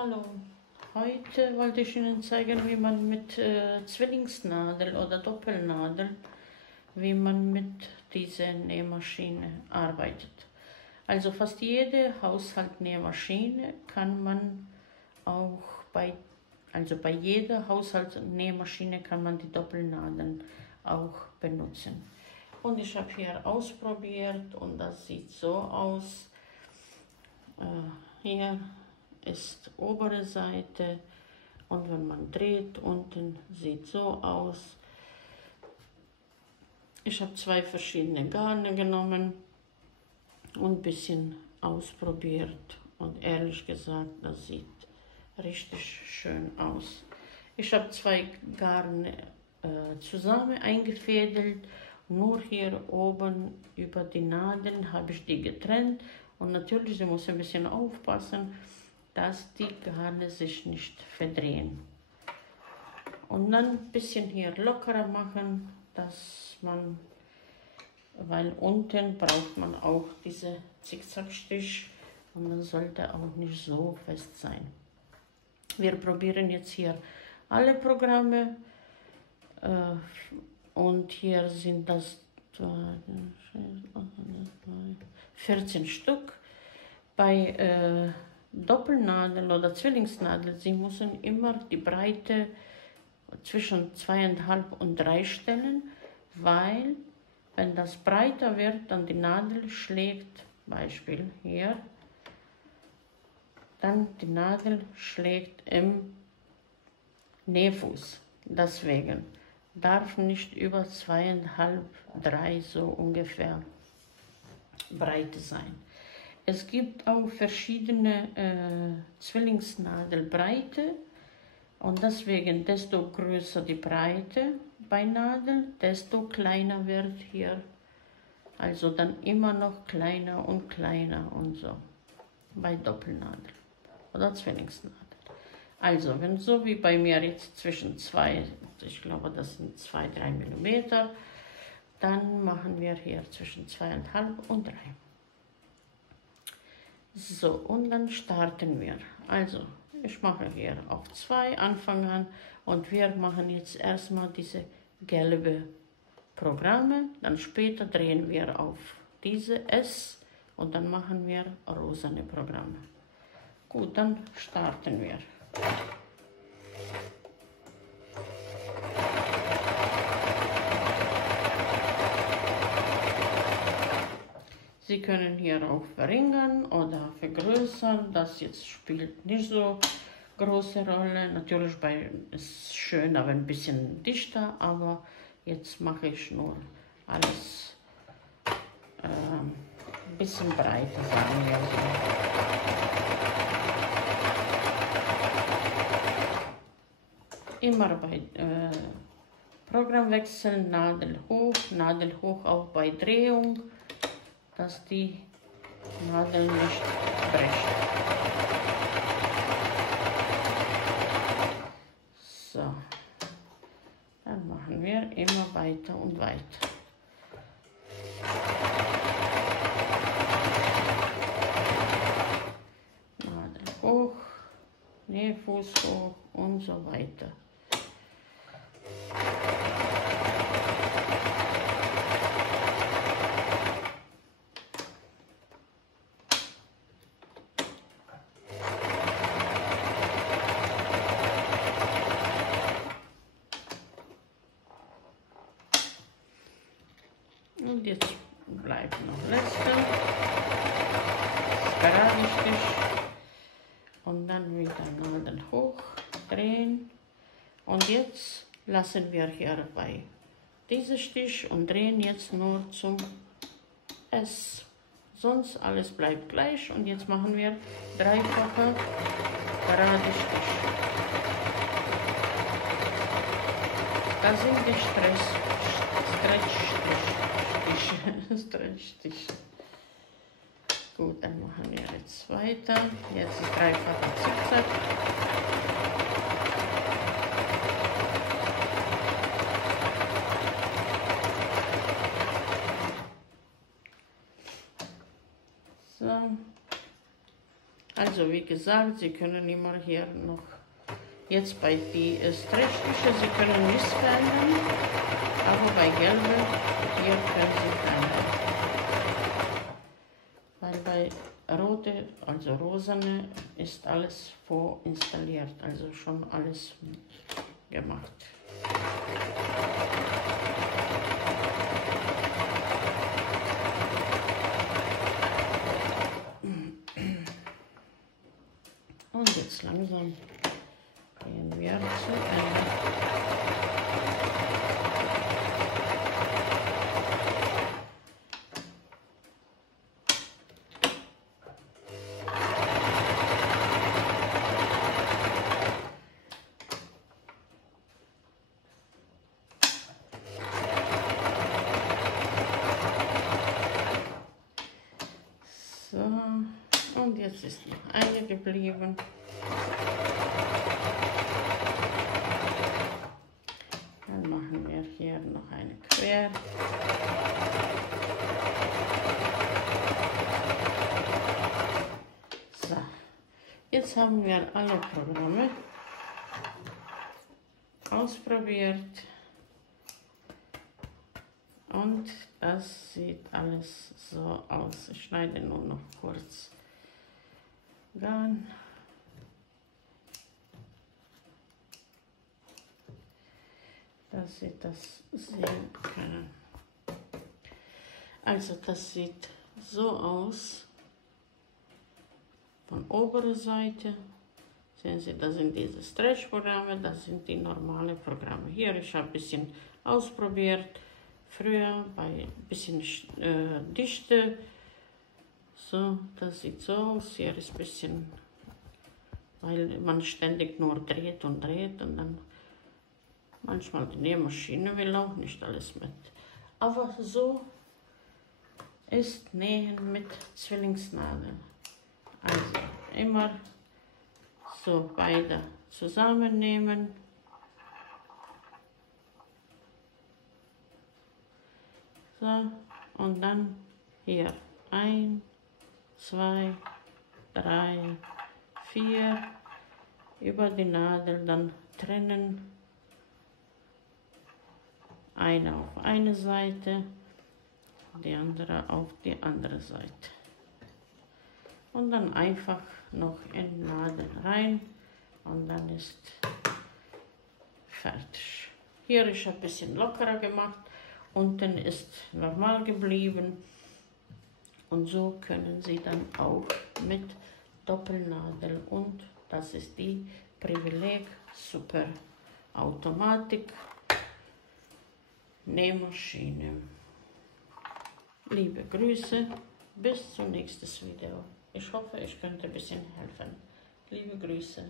Hallo, heute wollte ich Ihnen zeigen, wie man mit Zwillingsnadel oder Doppelnadel, wie man mit dieser Nähmaschine arbeitet. Also fast jede Haushaltsnähmaschine kann man auch bei jeder Haushaltsnähmaschine kann man die Doppelnadeln auch benutzen. Und ich habe hier ausprobiert und das sieht so aus. Hier ist obere Seite und wenn man dreht, unten sieht so aus. Ich habe zwei verschiedene Garne genommen und ein bisschen ausprobiert und ehrlich gesagt, das sieht richtig schön aus. Ich habe zwei Garne zusammen eingefädelt, nur hier oben über die Nadeln habe ich die getrennt und natürlich, Sie muss ein bisschen aufpassen, dass die Garne sich nicht verdrehen. Und dann ein bisschen hier lockerer machen, dass man, weil unten braucht man auch diese Zickzackstich und man sollte auch nicht so fest sein. Wir probieren jetzt hier alle Programme und hier sind das 14 Stück. Bei Doppelnadel oder Zwillingsnadel, Sie müssen immer die Breite zwischen 2,5 und 3 stellen, weil wenn das breiter wird, dann die Nadel schlägt, Beispiel hier, dann die Nadel schlägt im Nähfuß. Deswegen darf nicht über 2,5, 3 so ungefähr Breite sein. Es gibt auch verschiedene Zwillingsnadelbreite und deswegen desto größer die Breite bei Nadel, desto kleiner wird hier, also dann immer noch kleiner und kleiner und so bei Doppelnadel oder Zwillingsnadel. Also wenn so wie bei mir jetzt zwischen 2, ich glaube das sind 2-3 mm, dann machen wir hier zwischen 2,5 und 3. So, und dann starten wir. Also, ich mache hier auf 2 Anfang an und wir machen jetzt erstmal diese gelbe Programme, dann später drehen wir auf diese S und dann machen wir rosane Programme. Gut, dann starten wir. Sie können hier auch verringern oder vergrößern. Das jetzt spielt nicht so große Rolle. Natürlich ist es schöner, wenn ein bisschen dichter, aber jetzt mache ich nur alles ein bisschen breiter, sagen wir so. Immer bei Programm wechseln, Nadel hoch auch bei Drehung, dass die Nadel nicht bricht. So, dann machen wir immer weiter und weiter. Nadel hoch, Nähfuß hoch und so weiter. Und jetzt bleibt noch letzte Spiralenstich und dann wieder Nadel hoch drehen und jetzt lassen wir hier bei diesem Stich und drehen jetzt nur zum S, sonst alles bleibt gleich und jetzt machen wir dreifache Paradestich. Da sind die Stretchstich. Gut, dann machen wir jetzt weiter. Jetzt ist dreifacher Zickzack. So. Also Also wie gesagt, Sie können immer hier noch, jetzt bei die Strichliche, Sie können nichts verändern, aber bei Gelbe, hier können Sie verändern. Weil bei Rote, also Rosane, ist alles vorinstalliert, also schon alles gemacht. Und jetzt langsam gehen wir zu Ende. So, und jetzt ist noch eine geblieben. Dann machen wir hier noch eine quer. So, jetzt haben wir alle Programme ausprobiert. Und das sieht alles so aus. Ich schneide nur noch kurz Garn. Dass Sie das sehen können. Also das sieht so aus. Von oberer Seite sehen Sie, das sind diese Stretch-Programme, das sind die normalen Programme. Hier, ich habe ein bisschen ausprobiert. Früher bei ein bisschen Dichte. So, das sieht so aus. Hier ist ein bisschen, weil man ständig nur dreht und dann manchmal die Nähmaschine will auch nicht alles mit. Aber so ist Nähen mit Zwillingsnadel. Also immer so beide zusammennehmen. So, und dann hier 1, 2, 3, 4 über die Nadel dann trennen. Eine auf eine Seite, die andere auf die andere Seite. Und dann einfach noch in Nadel rein und dann ist fertig. Hier ist ein bisschen lockerer gemacht. Unten ist normal geblieben und so können Sie dann auch mit Doppelnadel, und das ist die Privileg Super Automatik Nähmaschine. Liebe Grüße, bis zum nächsten Video. Ich hoffe, ich könnte ein bisschen helfen. Liebe Grüße.